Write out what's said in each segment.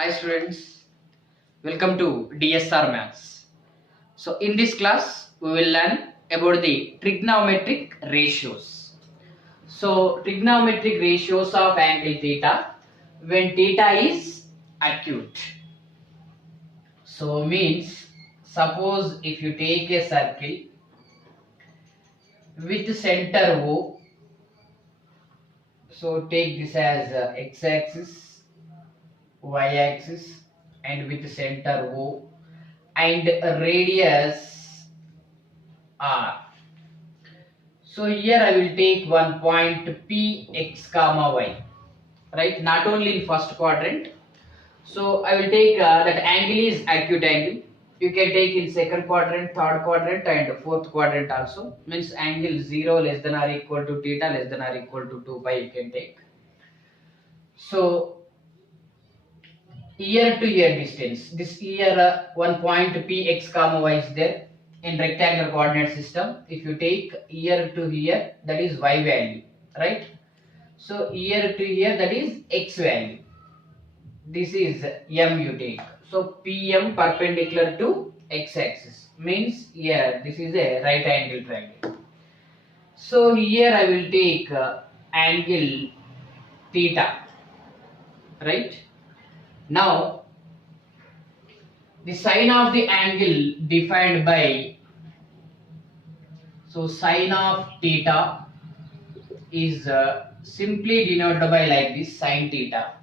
Hi students, welcome to DSR Maths. So in this class we will learn about the trigonometric ratios. So trigonometric ratios of angle theta when theta is acute. So means suppose if you take a circle with center O, so take this as x-axis, y-axis and with center O and radius R. So here I will take one point P x comma y, right? Not only in first quadrant. So I will take that angle is acute angle. You can take in second quadrant, third quadrant, and fourth quadrant also. Means angle 0 less than or equal to theta less than or equal to 2 pi you can take. So year to year distance. This year one point P x comma y is there in rectangular coordinate system. If you take year to year, that is y value, right? So year to year, that is x value. This is m you take. So PM perpendicular to x axis means here this is a right angle triangle. So here I will take angle theta, right? Now the sine of the angle defined by, so sine of theta is simply denoted by like this sine theta,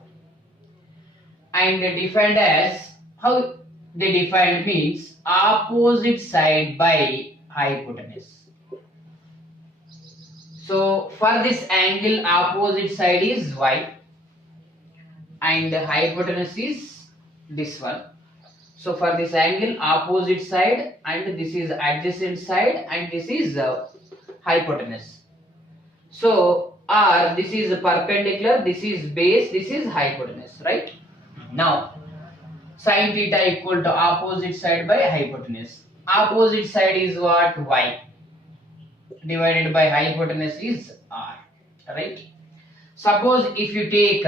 and defined as, how they defined means opposite side by hypotenuse. So for this angle opposite side is y and hypotenuse is this one. So for this angle opposite side and this is adjacent side and this is hypotenuse. So or this is perpendicular, this is base, this is hypotenuse, right? Now sine theta equal to opposite side by hypotenuse. Opposite side is what? Y divided by hypotenuse is r, right? Suppose if you take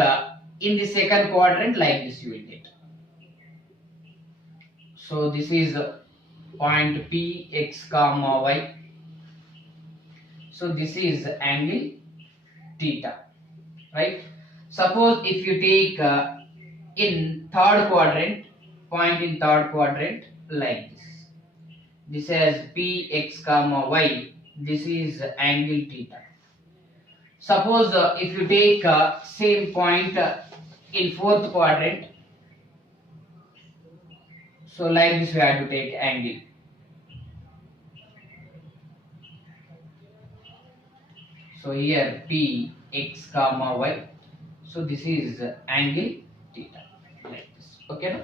in the second quadrant like this you will get. So this is point P x comma y. So this is angle theta, right? Suppose if you take in third quadrant, point in third quadrant like this. This has P x comma y. This is angle theta. Suppose if you take same point in fourth quadrant, so like this we have to take angle. So here P x comma y. So this is angle theta like this. Okay.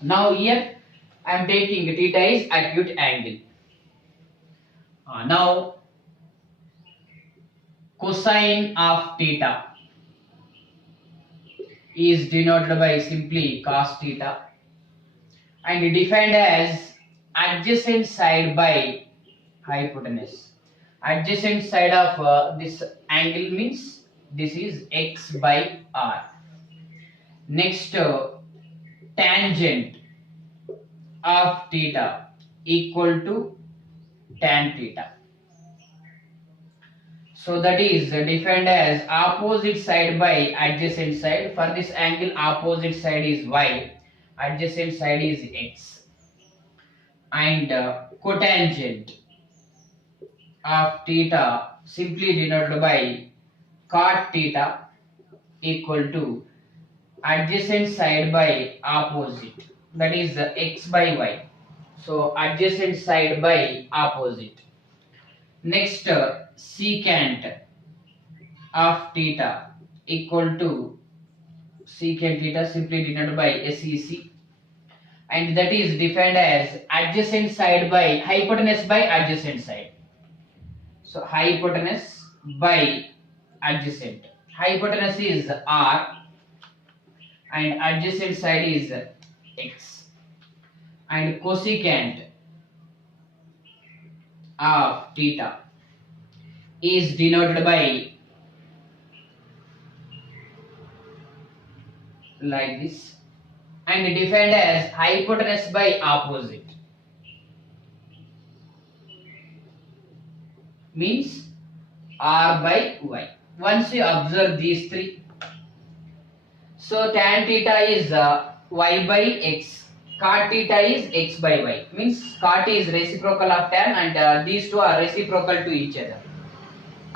Now here I am taking theta is acute angle. Now cosine of theta is denoted by simply cos theta and defined as adjacent side by hypotenuse. Adjacent side of this angle means this is x by r. Next tangent of theta equal to tan theta. So that is defined as opposite side by adjacent side. For this angle opposite side is y, adjacent side is x, and cotangent of theta simply denoted by cot theta equal to adjacent side by opposite, that is x by y. So adjacent side by opposite. Next secant of theta equal to secant theta simply denoted by SEC, and that is defined as adjacent side by hypotenuse by adjacent side. So hypotenuse by adjacent. Hypotenuse is r and adjacent side is x, and cosecant of theta is denoted by like this, and defined as hypotenuse by opposite, means r by y. Once you observe these three, so tan theta is y by x, cot theta is x by y, means cot is reciprocal of tan, and these two are reciprocal to each other.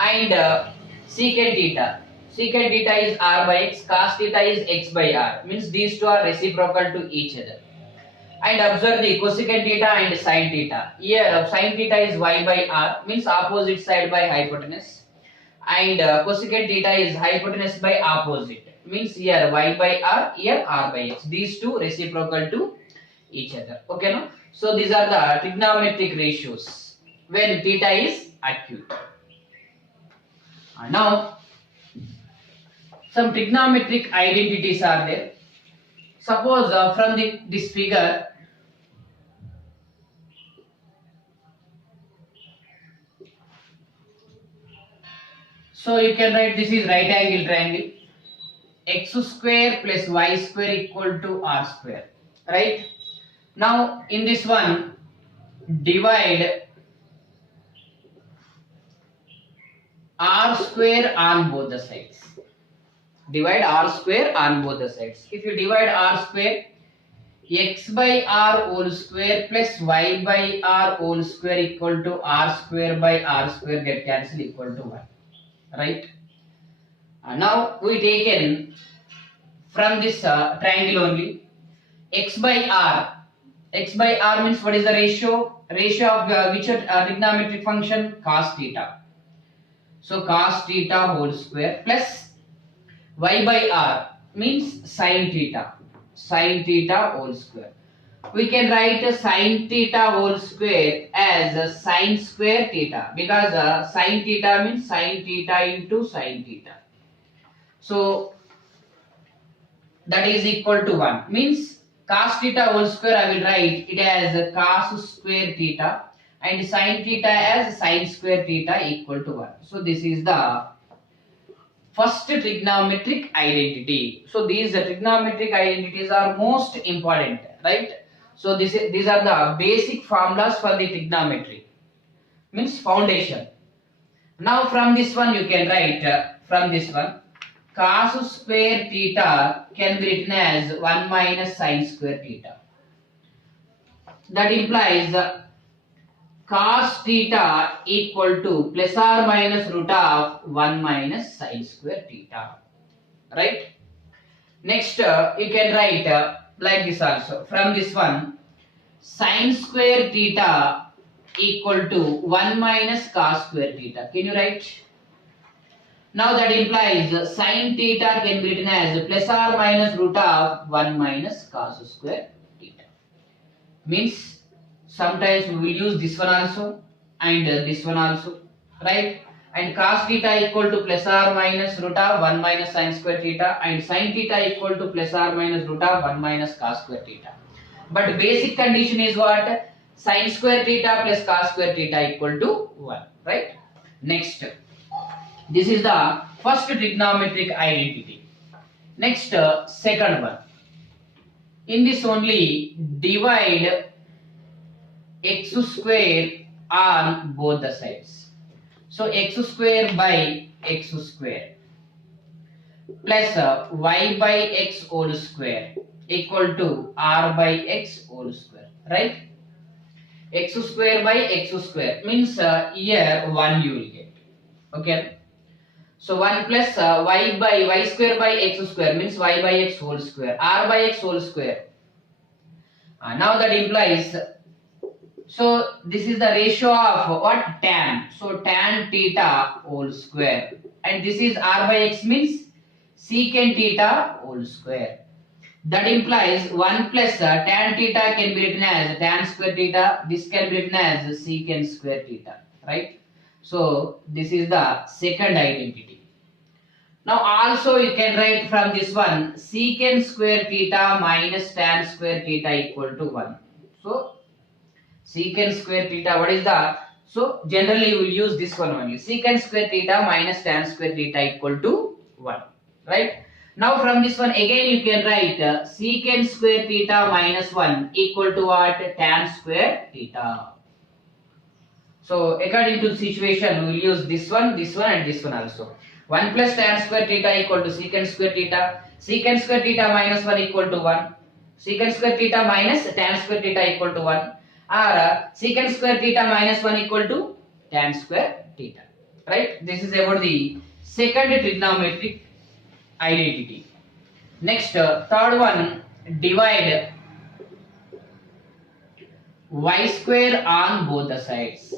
And secant theta is r by x, cos theta is x by r, means these two are reciprocal to each other. And observe the cosecant theta and sin theta. Here sin theta is y by r, means opposite side by hypotenuse, and cosecant theta is hypotenuse by opposite, means here y by r, here r by x. These two reciprocal to each other. Okay, no? So these are the trigonometric ratios when theta is acute. Now some trigonometric identities are there. Suppose from this figure, so you can write this is right angle triangle, x square plus y square equal to r square, right? Now in this one, divide r square on both the sides. Divide r square on both the sides. If you divide r square, x by r whole square plus y by r whole square equal to r square by r square get cancelled equal to 1, right? Now we taken from this triangle only x by r. X by r means what is the ratio? Ratio of which trigonometric function? Cos theta. So cos theta whole square plus y by r means sin theta. Sin theta whole square. We can write sin theta whole square as sin square theta, because sin theta means sin theta into sin theta. So that is equal to 1. Means cos theta whole square I will write it as cos square theta, and sin theta as sin square theta equal to 1. So this is the first trigonometric identity. So these trigonometric identities are most important, right? So these are the basic formulas for the trigonometry, means foundation. Now from this one you can write from this one, cos square theta can be written as 1 minus sin square theta. That implies cos theta equal to plus or minus root of 1 minus sin square theta, right? Next you can write like this also. From this one, sin square theta equal to 1 minus cos square theta. Can you write? Now that implies sin theta can be written as plus or minus root of 1 minus cos square theta. Means sometimes we will use this one also and this one also, right? And cos theta equal to plus or minus root of 1 minus sin square theta, and sin theta equal to plus or minus root of 1 minus cos square theta. But basic condition is what? Sin square theta plus cos square theta equal to 1, right? Next, this is the first trigonometric identity. Next, second one. In this only, divide x square on both the sides. So x square by x square plus y by x whole square equal to r by x whole square, right? X square by x square means here 1 you will get. Okay. So 1 plus y by y square by x square means y by x whole square, r by x whole square. Now that implies, so this is the ratio of what? Tan. So tan theta whole square, and this is r by x means secant theta whole square. That implies 1 plus tan theta can be written as tan square theta. This can be written as secant square theta, right? So this is the second identity. Now also you can write from this one secant square theta minus tan square theta equal to 1. So secant square theta, what is that? So generally we will use this one only. Secant square theta minus tan square theta equal to 1, right? Now from this one again you can write secant square theta minus 1 equal to what? Tan square theta. So according to the situation, we will use this one and this one also. 1 plus tan square theta equal to secant square theta. Secant square theta minus 1 equal to 1. Secant square theta minus tan square theta equal to 1. Or secant square theta minus 1 equal to tan square theta. Right? This is about the second trigonometric identity. Next, third one, divide y square on both the sides.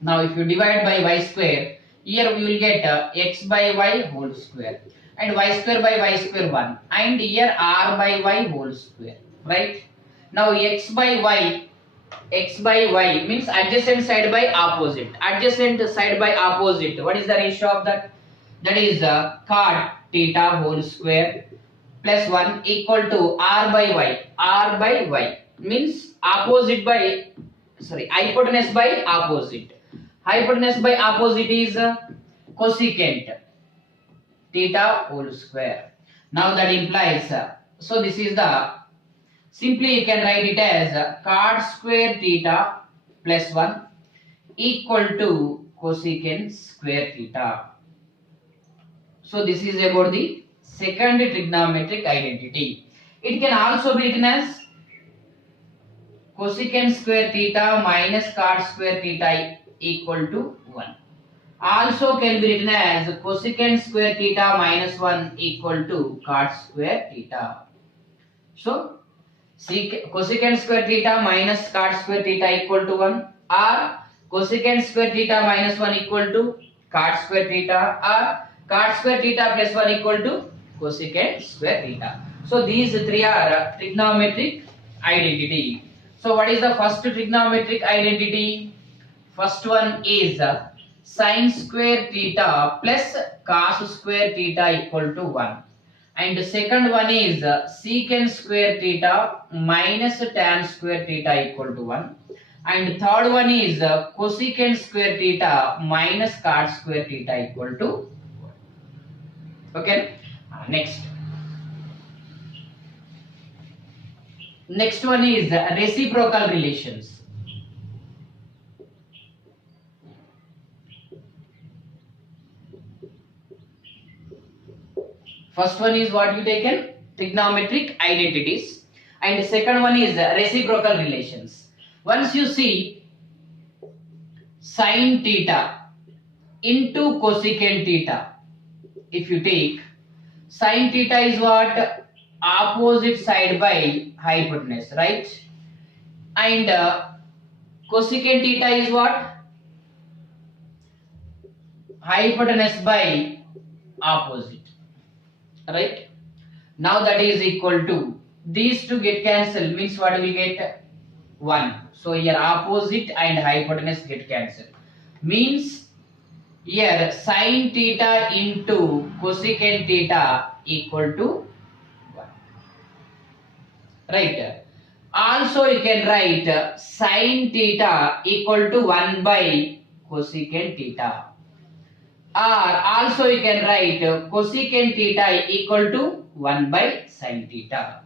Now if you divide by y square, here we will get x by y whole square, and y square by y square 1, and here r by y whole square, right? Now x by y means adjacent side by opposite. Adjacent side by opposite, what is the ratio of that? That is cot theta whole square plus 1 equal to r by y. R by y means opposite by, sorry, hypotenuse by opposite. Hypotenuse by opposite is cosecant theta whole square. Now that implies, so this is the, simply you can write it as cot square theta plus 1 equal to cosecant square theta. So this is about the second trigonometric identity. It can also be written as cosecant square theta minus cot square theta equal to 1. Also can be written as cosecant square theta minus 1 equal to cot square theta. So cosecant square theta minus cot square theta equal to 1, or cosecant square theta minus 1 equal to cot square theta, or cot square theta plus 1 equal to cosecant square theta. So these three are trigonometric identity. So what is the first trigonometric identity? First one is sin square theta plus cos square theta equal to 1. And the second one is secant square theta minus tan square theta equal to 1. And the third one is cosecant square theta minus cot square theta equal to 1. Okay. Next. Next one is reciprocal relations. First one is what you taken? Trigonometric identities. And the second one is reciprocal relations. Once you see sin theta into cosecant theta, if you take sin theta is what? Opposite side by hypotenuse, right? And cosecant theta is what? Hypotenuse by opposite. Right? Now that is equal to, these two get cancelled, means what we get? 1. So here opposite and hypotenuse get cancelled. Means here sin theta into cosecant theta equal to 1. Right? Also you can write sin theta equal to 1 by cosecant theta. Or also you can write cosecant theta equal to 1 by sin theta.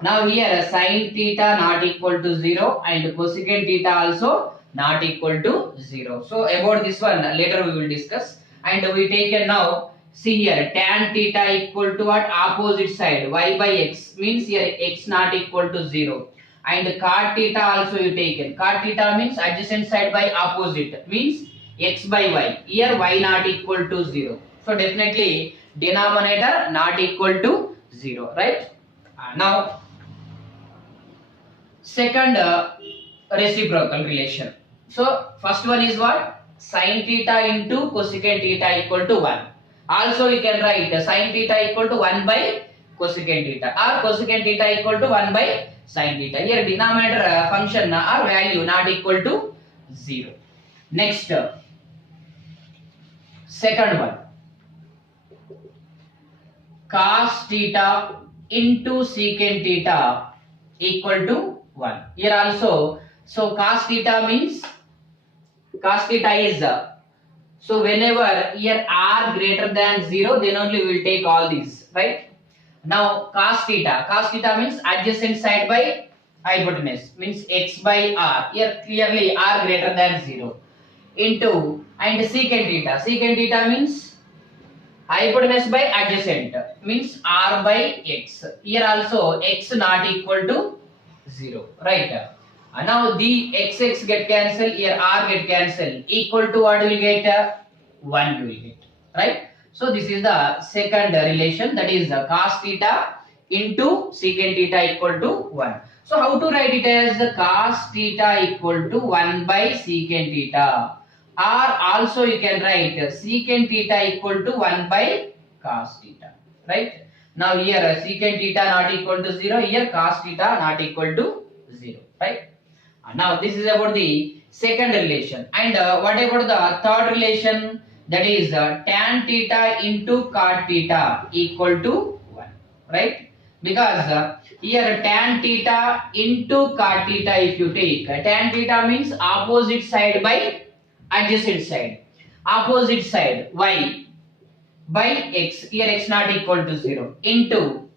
Now here sin theta not equal to 0 and cosecant theta also not equal to 0. So about this one later we will discuss. And we taken now, see here tan theta equal to what? Opposite side, y by x, means here x not equal to 0. And cot theta also you taken. Cot theta means adjacent side by opposite, means x by y. Here y not equal to 0. So definitely denominator not equal to 0, right? Now second reciprocal relation. So first one is what? Sin theta into cosecant theta equal to 1. Also you can write sin theta equal to 1 by cosecant theta, or cosecant theta equal to 1 by sin theta. Here denominator function or value not equal to 0. Next, second one, cos theta into secant theta equal to 1. Here also, so cos theta means, cos theta is, so whenever here r greater than 0, then only we will take all these, right? Now cos theta means adjacent side by hypotenuse, means x by r. Here clearly r greater than 0 into, and secant theta means hypotenuse by adjacent, means r by x. Here also x not equal to 0, right? Now the x get cancelled, here r get cancelled, equal to what will get? 1 you will get, right? So this is the second relation, that is cos theta into secant theta equal to 1. So how to write it as cos theta equal to 1 by secant theta, or also you can write secant theta equal to 1 by cos theta, right? Now here secant theta not equal to 0, here cos theta not equal to 0, right? Now this is about the second relation, and what about the third relation, that is tan theta into cot theta equal to 1, right? Because here tan theta into cot theta, if you take tan theta means opposite side by adjacent side, opposite side y by x, here x not equal to 0, into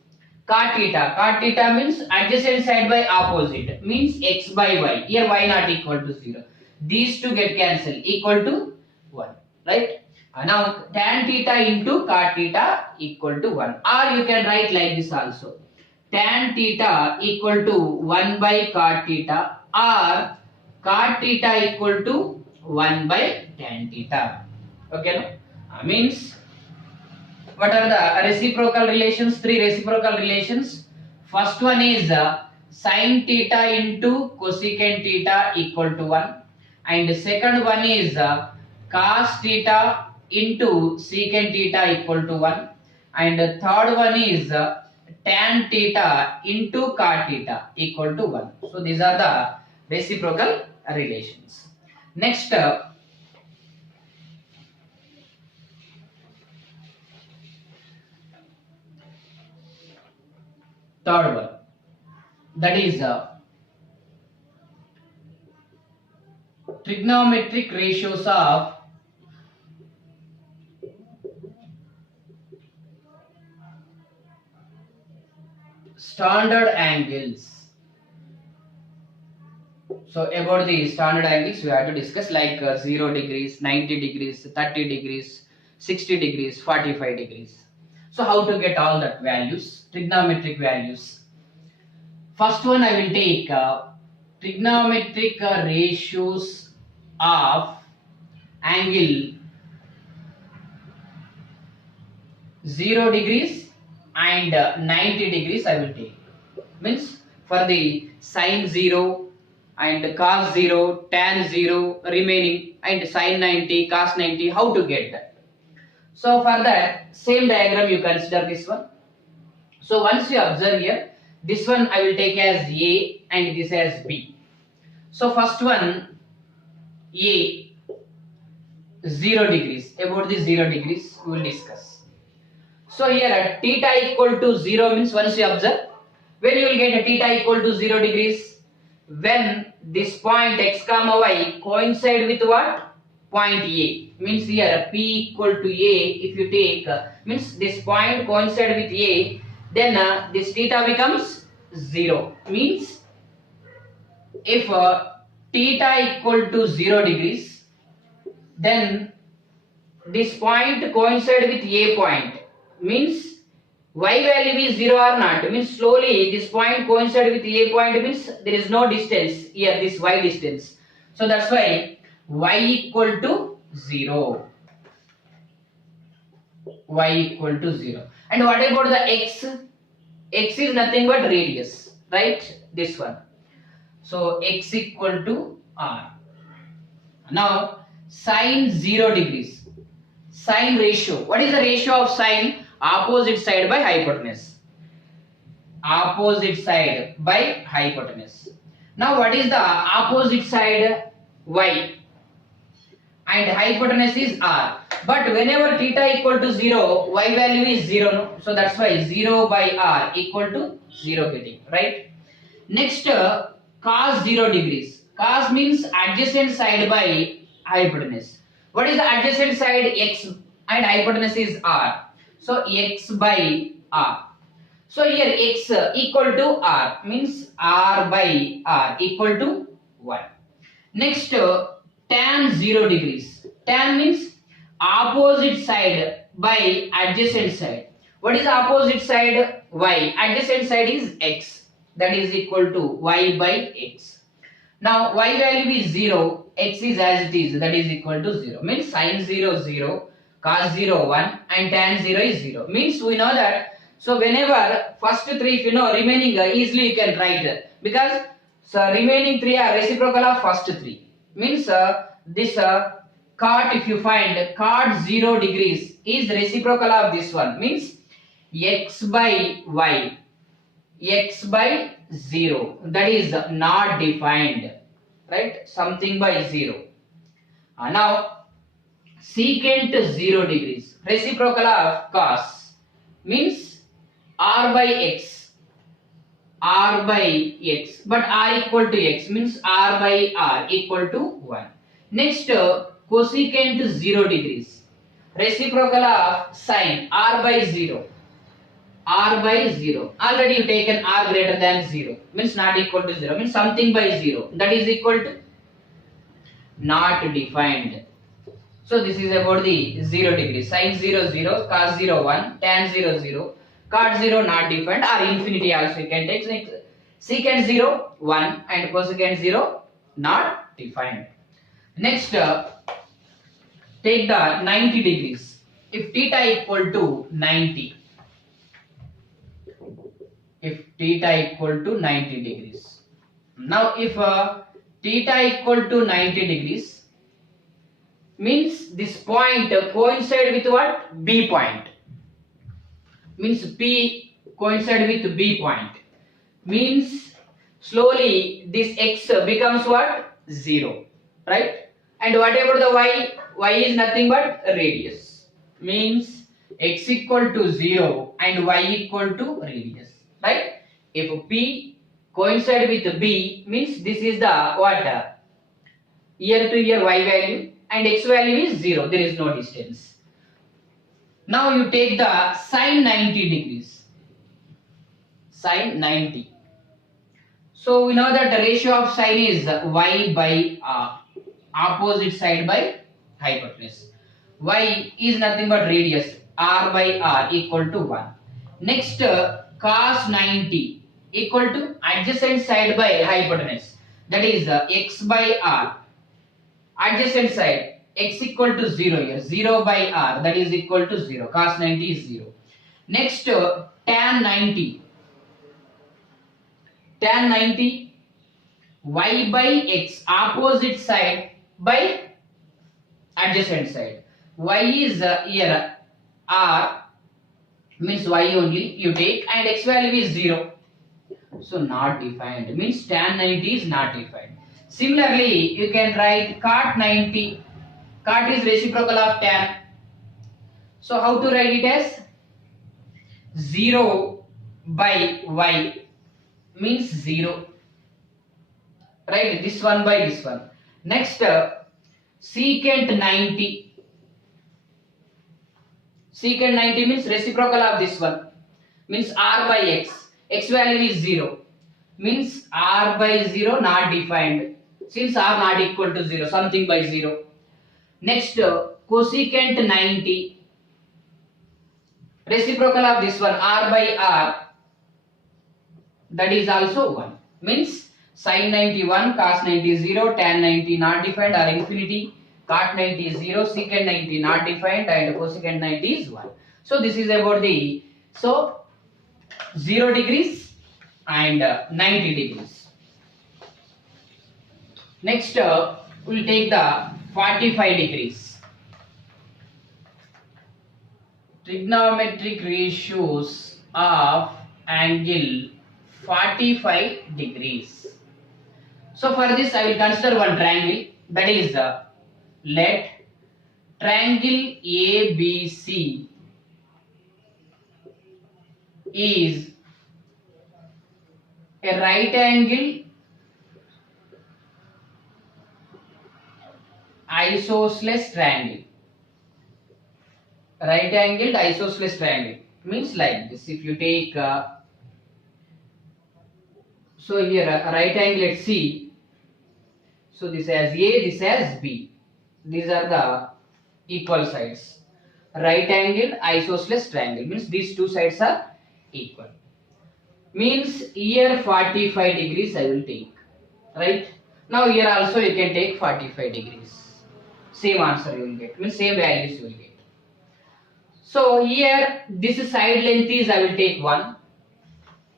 cot theta means adjacent side by opposite, means x by y, here y not equal to 0, these two get cancelled, equal to 1, right? Now tan theta into cot theta equal to 1, or you can write like this also, tan theta equal to 1 by cot theta, or cot theta equal to 1 by tan theta. Okay, no? Means what are the reciprocal relations? Three reciprocal relations. First one is sin theta into cosecant theta equal to 1, and the second one is cos theta into secant theta equal to 1, and the third one is tan theta into cot theta equal to 1. So these are the reciprocal relations. Next, third one, that is trigonometric ratios of standard angles. So about the standard angles we have to discuss, like 0 degrees, 90 degrees, 30 degrees, 60 degrees, 45 degrees. So how to get all that values, trigonometric values? First one I will take trigonometric ratios of angle 0 degrees and 90 degrees I will take. Means for the sin 0 and cos 0, tan 0 remaining, and sin 90, cos 90, how to get that? So for that same diagram you consider this one. So once you observe here, this one I will take as A and this as B. So first one A 0 degrees, about the 0 degrees we will discuss. So here theta equal to 0 means, once you observe, when you will get a theta equal to 0 degrees, when this point x comma y coincide with what? Point A. Means here P equal to A, if you take, means this point coincide with A, then this theta becomes 0. Means if theta equal to 0 degrees, then this point coincide with A point, means y value is 0 or not, means slowly this point coincide with A point, means there is no distance here, this y distance. So that's why y equal to 0. Y equal to 0. And what about the x? X is nothing but radius, right? This one. So x equal to r. Now sin 0 degrees. Sine ratio. What is the ratio of sine? Opposite side by hypotenuse. Opposite side by hypotenuse. Now what is the opposite side? Y. And hypotenuse is r. But whenever theta equal to 0, y value is 0. No? So that's why 0 by r equal to 0 getting, right? Next, cos 0 degrees. Cos means adjacent side by hypotenuse. What is the adjacent side? X, and hypotenuse is r. So x by r. So here x equal to r means r by r equal to 1. Next, tan 0 degrees. Tan means opposite side by adjacent side. What is opposite side? Y. Adjacent side is x. That is equal to y by x. Now y value is 0, x is as it is, that is equal to 0. Means sin 0 0, cos 0 1 and tan 0 is 0. Means we know that. So whenever first three, if you know, remaining easily you can write because so remaining three are reciprocal of first three. Means this cot, if you find cot 0 degrees is reciprocal of this one. Means x by y, x by 0, that is not defined, right? Something by 0. Now secant 0 degrees, reciprocal of cos, means r by x, r by x, but r equal to x, means r by r equal to 1. Next, cosecant 0 degrees, reciprocal of sin, r by 0, r by 0. Already you taken r greater than 0, means not equal to 0, means something by 0, that is equal to not defined. So this is about the 0 degree. Sin 0 0, cos 0 1, tan 0 0, cot 0 not defined, or infinity also you can take. Secant 0 1 and cosecant 0 not defined. Next, take the 90 degrees. If theta equal to 90, if theta equal to 90 degrees. Now if theta equal to 90 degrees, means this point coincide with what? B point. Means P coincide with B point. Means slowly this x becomes what? 0. Right? And whatever the y is nothing but radius. Means x equal to 0 and y equal to radius. Right? If P coincide with B, means this is the what? Year to year y value and x value is 0. There is no distance. Now you take the sin 90 degrees. Sin 90. So we know that the ratio of sin is y by r. Opposite side by hypotenuse. Y is nothing but radius, r by r equal to 1. Next, cos 90 equal to adjacent side by hypotenuse, that is x by r. Adjacent side, x equal to 0 here, 0 by r, that is equal to 0. Cos 90 is 0. Next, tan 90. Tan 90, y by x, opposite side by adjacent side. Y is here r, means y only you take, and x value is 0. So not defined, means tan 90 is not defined. Similarly, you can write cot 90. Cot is reciprocal of tan. So how to write it as? 0 by y means 0. Right, this one by this one. Next, secant 90. Secant 90 means reciprocal of this one. Means r by x. X value is 0. Means r by 0 not defined. Since r not equal to 0, something by 0. Next, cosecant 90. Reciprocal of this one, r by r. That is also 1. Means sin 91, cos 90 0, tan 90 not defined or infinity, cot 90 0, secant 90 not defined, and cosecant 90 is 1. So this is about the 0 degrees and 90 degrees. Next, we will take the 45 degrees. Trigonometric ratios of angle 45 degrees. So for this I will consider one triangle, that is let triangle ABC is a right angle isosceles triangle. Right angled isosceles triangle means like this. If you take So here right angle at C. So this as A, this as B. These are the equal sides. Right angle isosceles triangle means these two sides are equal. Means here 45 degrees I will take. Right? Now here also you can take 45 degrees. Same answer you will get. Means same values you will get. So here this side length is I will take 1.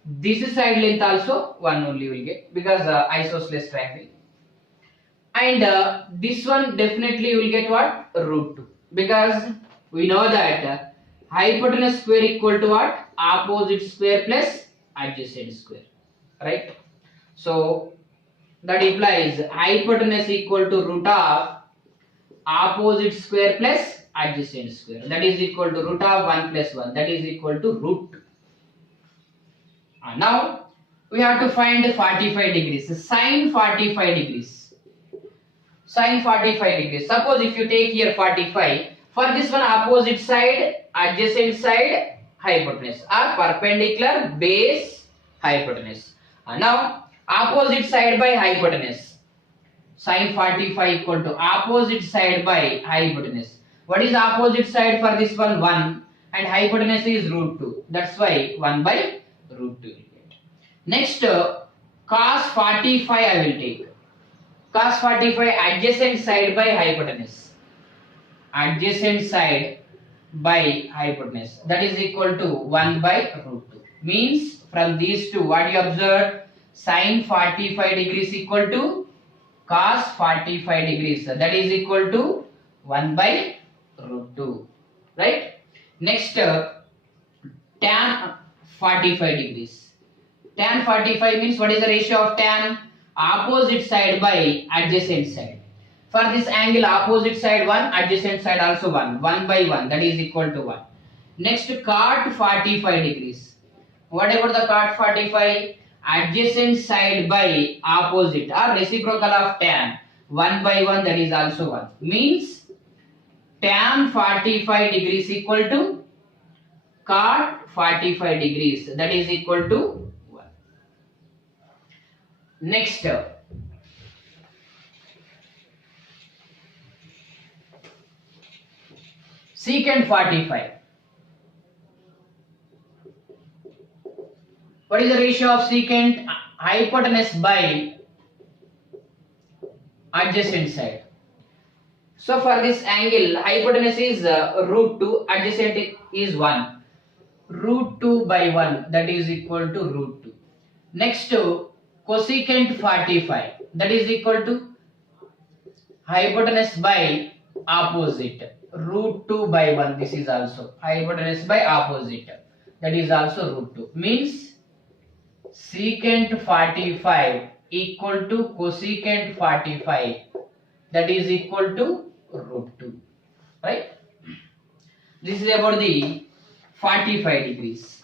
This side length also 1 only you will get because isosceles triangle. And this one definitely you will get what? Root 2. Because we know that hypotenuse square equal to what? Opposite square plus adjacent square. Right? So that implies hypotenuse equal to root of opposite square plus adjacent square. That is equal to root of 1 plus 1. That is equal to root 2. Now we have to find 45 degrees. Sine 45 degrees. Sine 45 degrees. Suppose if you take here 45, for this one opposite side, adjacent side, hypotenuse or perpendicular base hypotenuse. Now opposite side by hypotenuse. Sine 45 equal to opposite side by hypotenuse. What is opposite side for this one? 1 and hypotenuse is root 2. That's why 1 by root 2 will get. Next cos 45 I will take. Cos 45 adjacent side by hypotenuse. Adjacent side by hypotenuse. That is equal to 1 by root 2. Means from these two what you observe? Sine 45 degrees equal to cos 45 degrees. That is equal to 1 by root 2. Right? Next tan 45 degrees. Tan 45 means what is the ratio of tan? Opposite side by adjacent side. For this angle opposite side 1, adjacent side also 1. 1 by 1 that is equal to 1. Next cot 45 degrees. What about the cot 45? Adjacent side by opposite or reciprocal of tan. 1 by 1 that is also 1. Means tan 45 degrees equal to cot 45 degrees. That is equal to 1. Next secant 45. What is the ratio of secant? Hypotenuse by adjacent side. So for this angle hypotenuse is root 2, adjacent is 1. Root 2 by 1 that is equal to root 2. Next cosecant 45 that is equal to hypotenuse by opposite. Root 2 by 1 this is also hypotenuse by opposite. That is also root 2. Means secant 45 equal to cosecant 45 that is equal to root 2. Right? This is about the 45 degrees.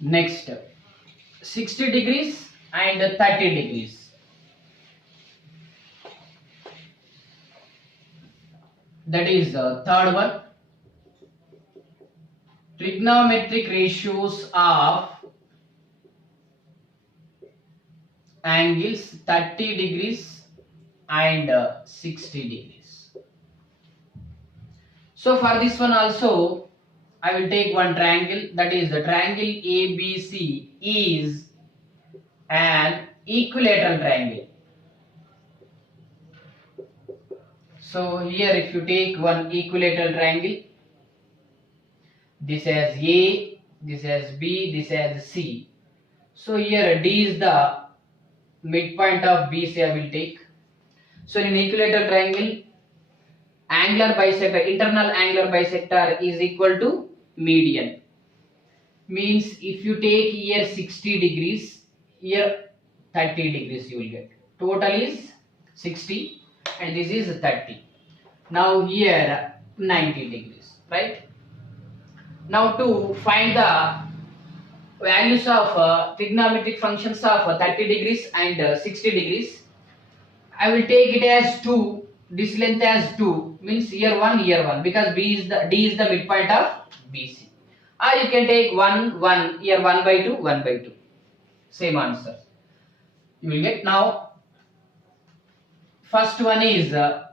Next 60 degrees and 30 degrees. That is the third one. Trigonometric ratios of angles 30 degrees and 60 degrees. So for this one also I will take one triangle, that is the triangle ABC is an equilateral triangle. So here if you take one equilateral triangle, this as A, this as B, this as C. So here D is the midpoint of BC I will take. So in equilateral triangle, angular bisector, internal angular bisector is equal to median. Means if you take here 60 degrees, here 30 degrees you will get. Total is 60 and this is 30. Now here 90 degrees, right? Now to find the values of trigonometric functions of 30 degrees and 60 degrees, I will take it as 2, this length as 2, means here 1 because D is the midpoint of BC. or you can take 1 1 here, 1 by 2 1 by 2, same answer you will get. Now first one is 30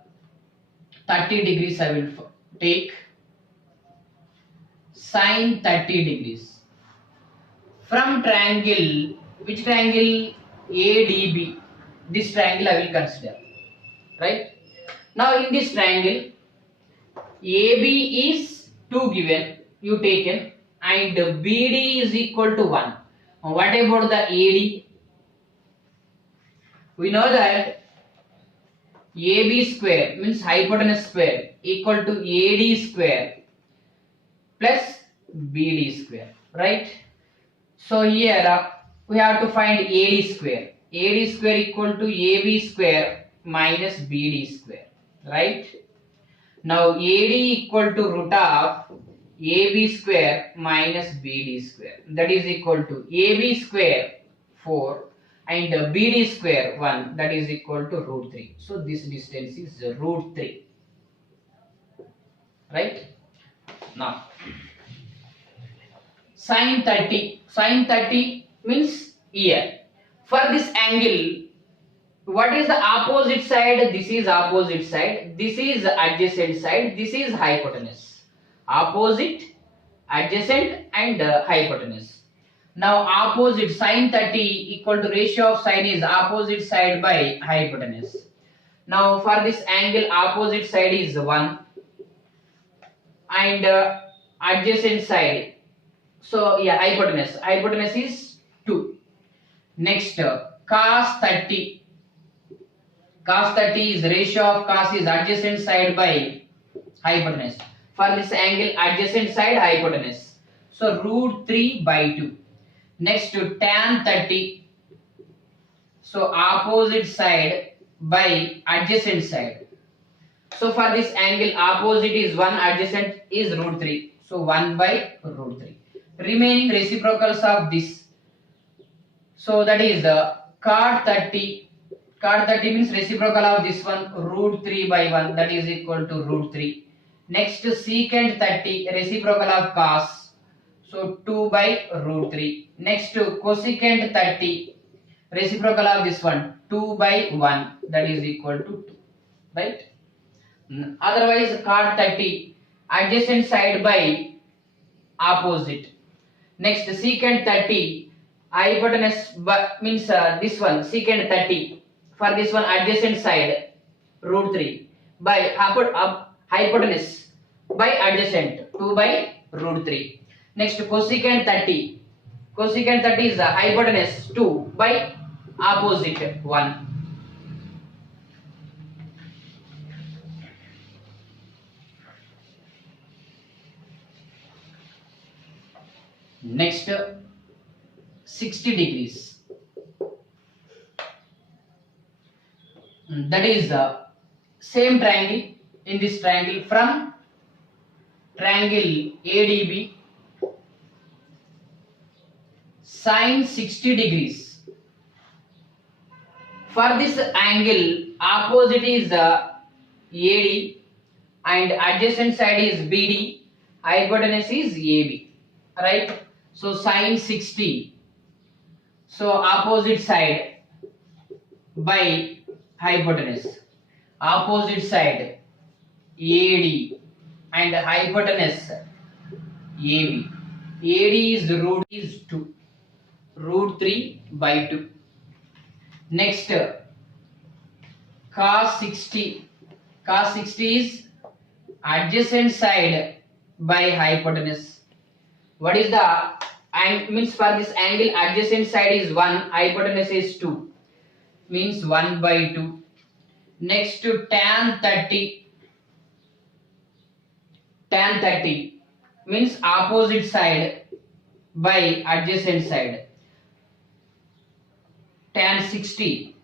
degrees. I will take sine 30 degrees from triangle, which triangle? ADB. This triangle I will consider, right? Now in this triangle AB is 2 given, you taken, and BD is equal to 1. What about the AD? We know that AB square means hypotenuse square equal to AD square plus BD square, right? So here we have to find AD square. AD square equal to AB square minus BD square, right? Now AD equal to root of AB square minus BD square, that is equal to AB square 4 and BD square 1, that is equal to root 3. So this distance is root 3, right? Now sine 30 means here. For this angle, what is the opposite side? This is opposite side, this is adjacent side, this is hypotenuse. Opposite, adjacent and hypotenuse. Now opposite, sine 30 equal to ratio of sine is opposite side by hypotenuse. Now for this angle, opposite side is 1 and adjacent side, so yeah, hypotenuse is 2. Next cos 30 is ratio of cos is adjacent side by hypotenuse. For this angle, adjacent side hypotenuse, so root 3 by 2. Next to tan 30, so opposite side by adjacent side. So for this angle, opposite is 1, adjacent is root 3, so 1 by root 3. Remaining reciprocals of this, so that is the cot 30 means reciprocal of this one, root 3 by 1, that is equal to root 3. Next secant 30, reciprocal of cos, so 2 by root 3. Next cosecant 30, reciprocal of this one, 2 by 1, that is equal to 2, right? Otherwise cot 30, adjacent side by opposite. Next secant 30, hypotenuse means this one, secant 30, for this one adjacent side root 3 by hypotenuse by adjacent 2 by root 3. Next cosecant 30 is hypotenuse 2 by opposite 1. Next 60 degrees, that is the same triangle. In this triangle, from triangle ADB, sine 60 degrees. For this angle, opposite is AD and adjacent side is BD, hypotenuse is AB, right? So sine 60, so opposite side by hypotenuse, opposite side AD and hypotenuse AB. AD is root is 2, root 3 by 2. Next cos 60 is adjacent side by hypotenuse. What is the means for this angle, adjacent side is 1, hypotenuse is 2, means 1 by 2. Next to tan 30 means opposite side by adjacent side. Tan 60,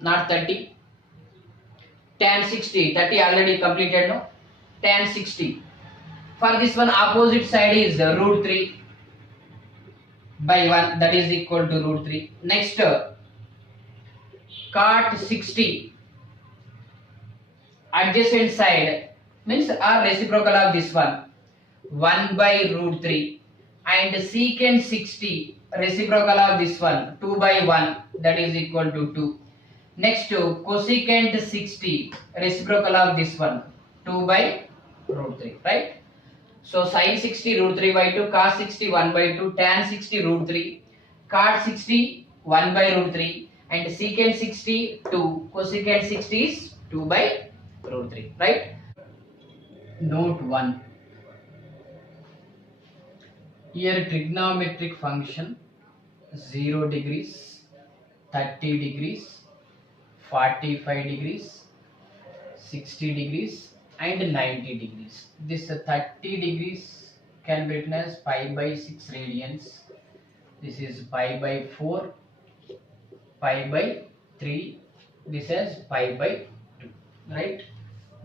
not 30, tan 60, 30 already completed, no? Tan 60, for this one opposite side is root 3 by 1, that is equal to root 3. Next cot 60, adjacent side means are reciprocal of this one, 1 by root 3, and secant 60 reciprocal of this one 2 by 1, that is equal to 2. Next to cosecant 60 reciprocal of this one 2 by root 3, right? So sin 60 root 3 by 2, cos 60 1 by 2, tan 60 root 3, cot 60 1 by root 3, and secant 60 2, cosecant 60 is 2 by root 3, right? Note 1. Here trigonometric function 0 degrees, 30 degrees, 45 degrees, 60 degrees and 90 degrees. This 30 degrees can be written as pi by 6 radians. This is pi by 4, pi by 3, this is pi by 2, right?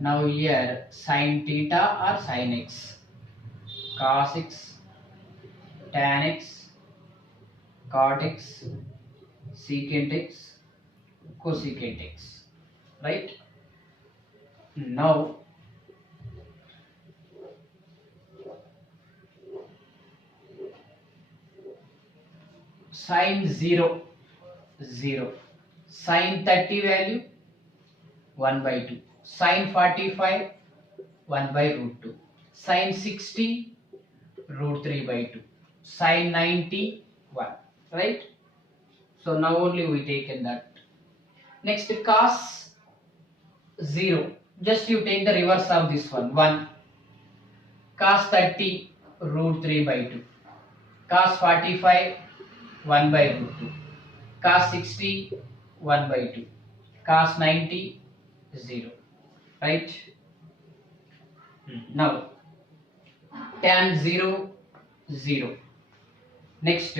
Now here sin theta or sin x, cos x, tan x, cot x, secant x, cosecant x, right? Now sin 0 0, sin 30 value 1 by 2, sin 45 1 by root 2, sin 60 root 3 by 2, sin 90 1, right? So now only we taken that. Next cos 0, just you take the reverse of this one 1, cos 30 root 3 by 2, cos 45 1 by root 2, cos 60 1 by 2, cos 90 0, right? Now tan 0 0. Next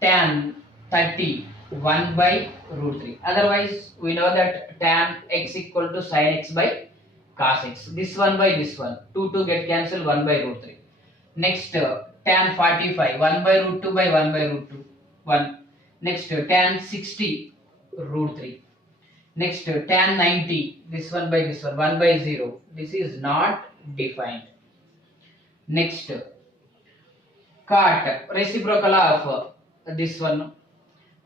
tan 30 1 by root 3. Otherwise we know that tan x equal to sin x by cos x. This one by this one 2 get cancelled, 1 by root 3. Next tan 45 1 by root 2 by 1 by root 2 1. Next tan 60 root 3. Next tan 90, this one by this one 1 by 0. This is not defined. Next cot reciprocal of this one,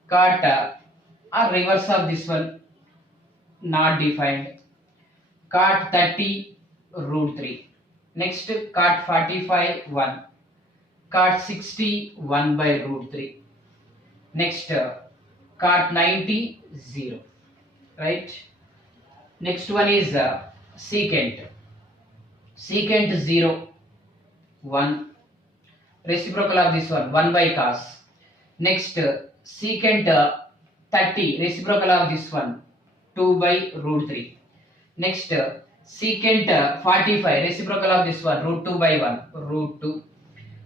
cot or reverse of this one not defined. Cot 30 root 3. Next cot 45 1, cot 60 1 by root 3. Next cot 90 0, right? Next one is secant 0 1, reciprocal of this one 1 by cos. Next secant 30 reciprocal of this one 2 by root 3. Next secant 45 reciprocal of this one root 2 by 1 root 2.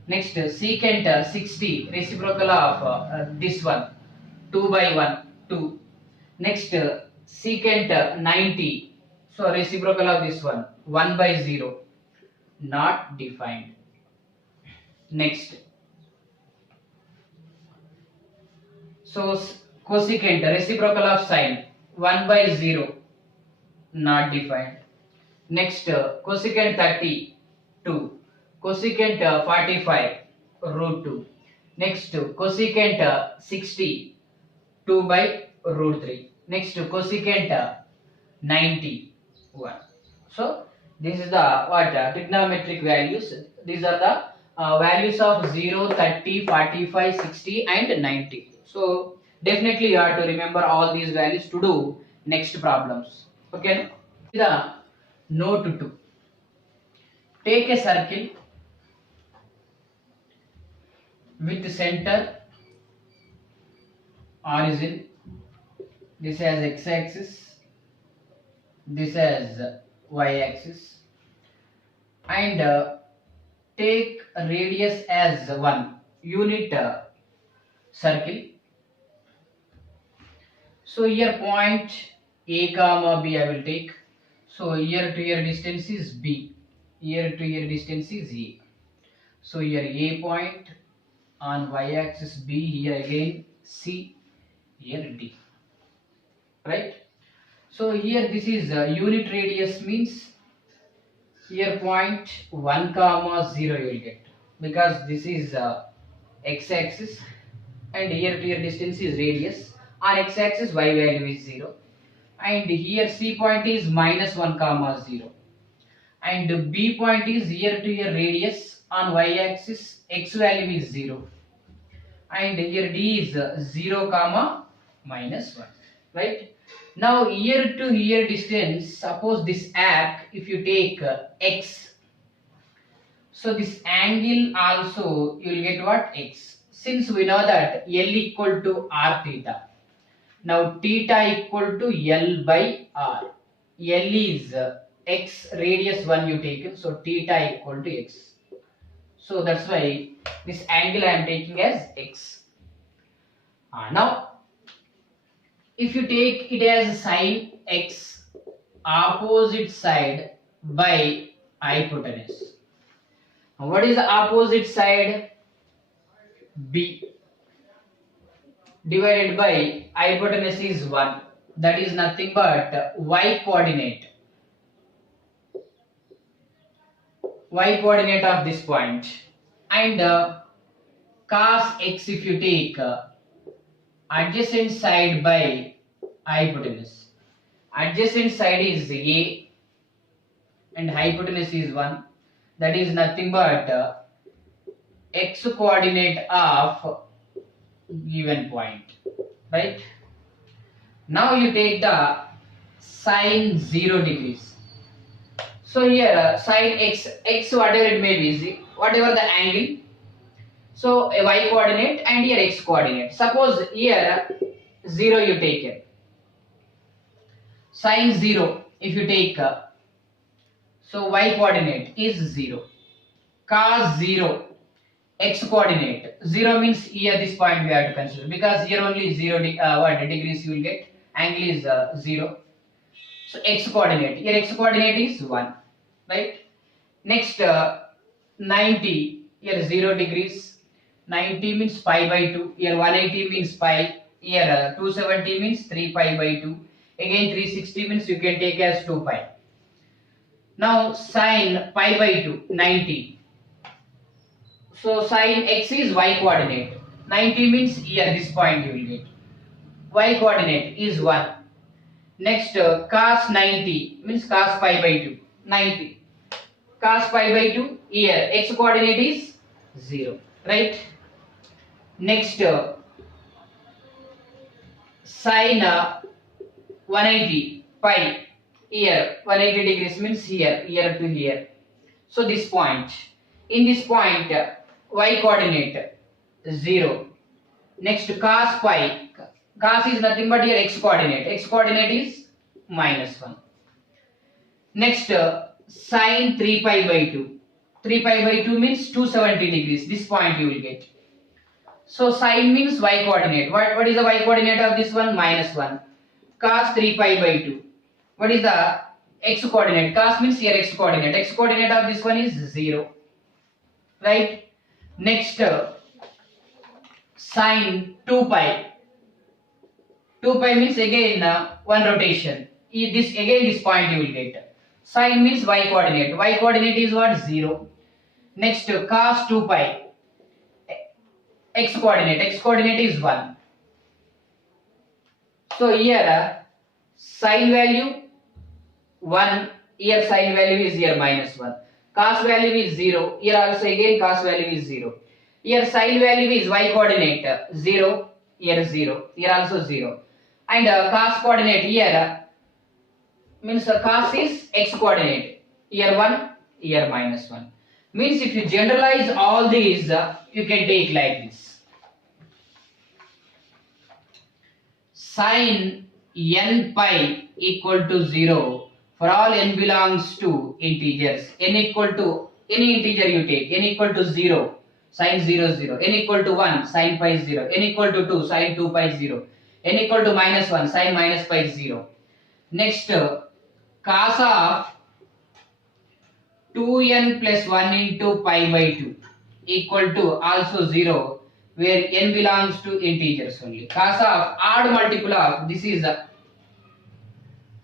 Next secant 60 reciprocal of this one 2 by 1 2. Next secant 90, so reciprocal of this one 1 by 0, not defined. Next so cosecant reciprocal of sine 1 by 0, not defined. Next cosecant 30 2, cosecant 45 root 2. Next cosecant 60 2 by root 3. Next cosecant 90 1. So this is the what trigonometric values. These are the values of 0, 30, 45, 60 and 90. So definitely you have to remember all these values to do next problems. Okay. The note 2. Take a circle with center, origin, this has x-axis, this has y-axis, and take radius as 1 unit circle. So here point A comma B I will take. So here to here distance is B, here to here distance is A. So here A point, on y-axis B, here again C, here D, right? So here this is unit radius, means here point 1 comma 0 you will get. because this is x-axis and here to here distance is radius. On x-axis y value is 0 and here C point is minus 1 comma 0 and B point is here to here radius. On y-axis x value is 0 and here D is 0 comma minus 1, right? Now here to here distance, suppose this arc, if you take x, so this angle also you will get what? X. Since we know that L equal to r theta, now theta equal to L by r. L is x, radius 1 you taken, so theta equal to x. So that's why this angle I am taking as x. Now if you take it as sine x, opposite side by hypotenuse. Now what is the opposite side? B divided by hypotenuse is 1, that is nothing but y coordinate of this point, and cos x if you take adjacent side by hypotenuse. Adjacent side is a and hypotenuse is 1, that is nothing but x coordinate of given point, right? Now you take the sine 0 degrees. So here sine x whatever it may be, whatever the angle, so a y coordinate and here x coordinate. Suppose here 0 you take it. Sine 0 if you take so y coordinate is 0. Cos 0 x coordinate 0 means here this point we have to consider, because here only 0 degrees you will get, angle is 0. So x coordinate, here x coordinate is 1, right? Next 90, here 0 degrees, 90 means pi by 2, here 180 means pi, here 270 means 3 pi by 2, again 360 means you can take as 2 pi. Now sine pi by 2, 90. So sine x is y coordinate, 90 means here this point you will get, y coordinate is 1. Next cos 90 means cos pi by 2, 90. Cos pi by 2, here x coordinate is 0, right? Next sine 180 pi, here 180 degrees means here to here. So this point, in this point y coordinate 0. Next cos pi, cos is nothing but here x coordinate is minus 1. Next sine 3 pi by 2, 3 pi by 2 means 270 degrees, this point you will get. So sine means y coordinate, what is the y coordinate of this one? Minus 1. Cos 3 pi by 2, what is the x coordinate? Cos means here x coordinate of this one is 0, right? Next sine 2 pi, 2 pi means again one rotation, this point you will get. Sine means y coordinate is what? 0. Next cos 2 pi, x coordinate is 1. So here sine value 1, here sine value is here minus 1. Cos value is 0, here also again cos value is 0. Here sine value is y coordinate 0, here 0, here also 0. And cos coordinate here means cos is x coordinate, here 1, here minus 1. Means if you generalize all these, you can take like this. Sin n pi equal to 0 for all n belongs to integers. N equal to any integer you take. N equal to 0, sin 0 0. N equal to 1, sin pi 0. N equal to 2, sin 2 pi 0. N equal to minus 1, sin minus pi 0. Next cos of 2n plus 1 into pi by 2 equal to also 0, where n belongs to integers only. Cos of odd multiple of, this is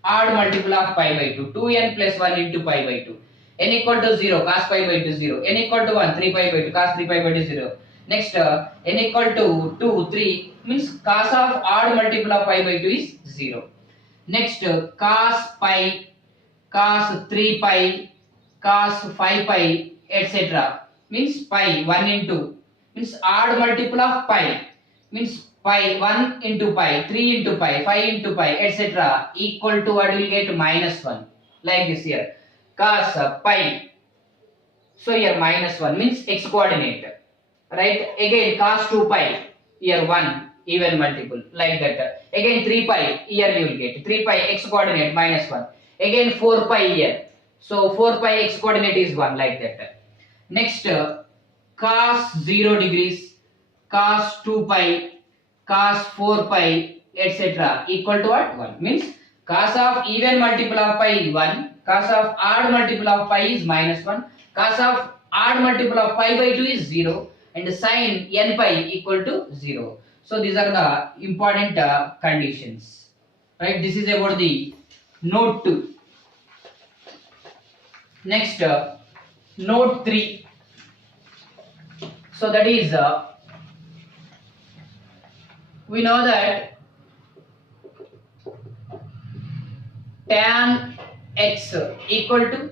odd multiple of pi by 2, 2n plus 1 into pi by 2. n equal to 0, cos pi by 2 0, n equal to 1, 3 pi by 2, cos 3 pi by 2 0. Next n equal to 2 3 means cos of odd multiple of pi by 2 is 0. Next cos pi, cos 3 pi, cos 5 pi, etc. means pi 1 into means odd multiple of pi means pi 1 into pi, 3 into pi, 5 into pi, etc. equal to what we will get minus 1 like this here. Cos pi, so here minus 1 means x coordinate, right? Again cos 2 pi, here 1 even multiple like that. Again 3 pi, here you will get 3 pi x coordinate minus 1. Again 4 pi here, so 4 pi x coordinate is 1 like that. Next cos 0 degrees, cos 2 pi, cos 4 pi, etc. equal to what? 1 means cos of even multiple of pi is 1, cos of odd multiple of pi is minus 1, cos of odd multiple of pi by 2 is 0, and sin n pi equal to 0. So these are the important conditions, right? This is about the note 2. Next note 3. So that is we know that tan x equal to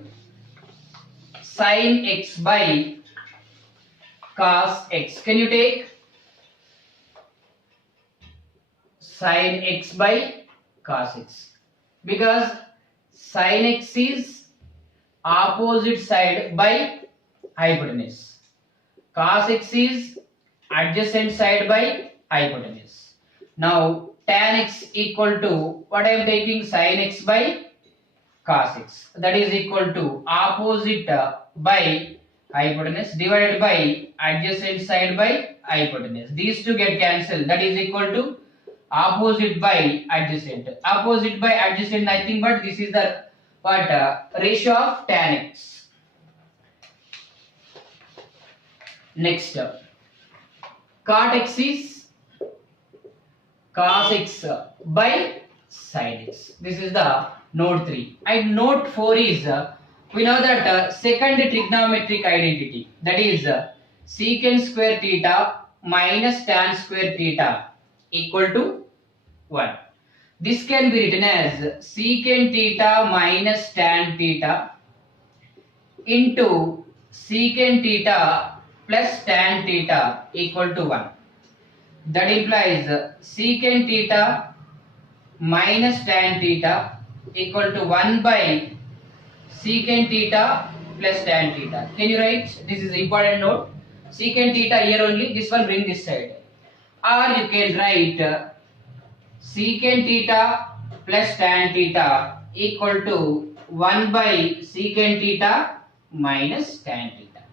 sin x by cos x. Can you take sin x by cos x? Because sin x is opposite side by hypotenuse, cos x is adjacent side by hypotenuse. Now tan x equal to what I am taking, sin x by cos x, that is equal to opposite by hypotenuse divided by adjacent side by hypotenuse. These two get cancelled, that is equal to opposite by adjacent. Opposite by adjacent nothing but this is the what ratio of tan x. Next cot x is cos x by sin x. This is the note 3. And note 4 is we know that second trigonometric identity, that is secant square theta minus tan square theta equal to 1. This can be written as secant theta minus tan theta into secant theta plus tan theta equal to 1. That implies secant theta minus tan theta equal to 1 by secant theta plus tan theta. Can you write? This is important note. Secant theta here only, this one bring this side. Or you can write secant theta plus tan theta equal to 1 by secant theta minus tan theta.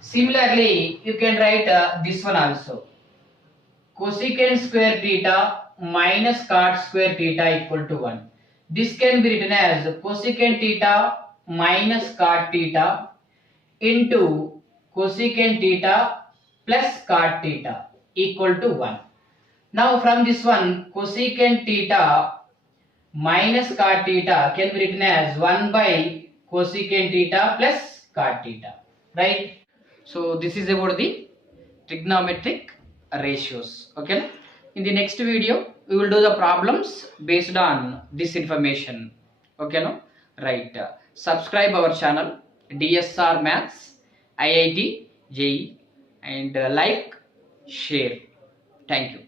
Similarly, you can write this one also. Cosecant square theta minus cot square theta equal to 1. This can be written as cosecant theta minus cot theta into cosecant theta plus cot theta equal to 1. Now from this one, cosecant theta minus cot theta can be written as 1 by cosecant theta plus cot theta, right? So this is about the trigonometric ratios. Okay, in the next video we will do the problems based on this information. Okay, no, right? Subscribe our channel DSR Maths IIT JEE and like, share. Thank you.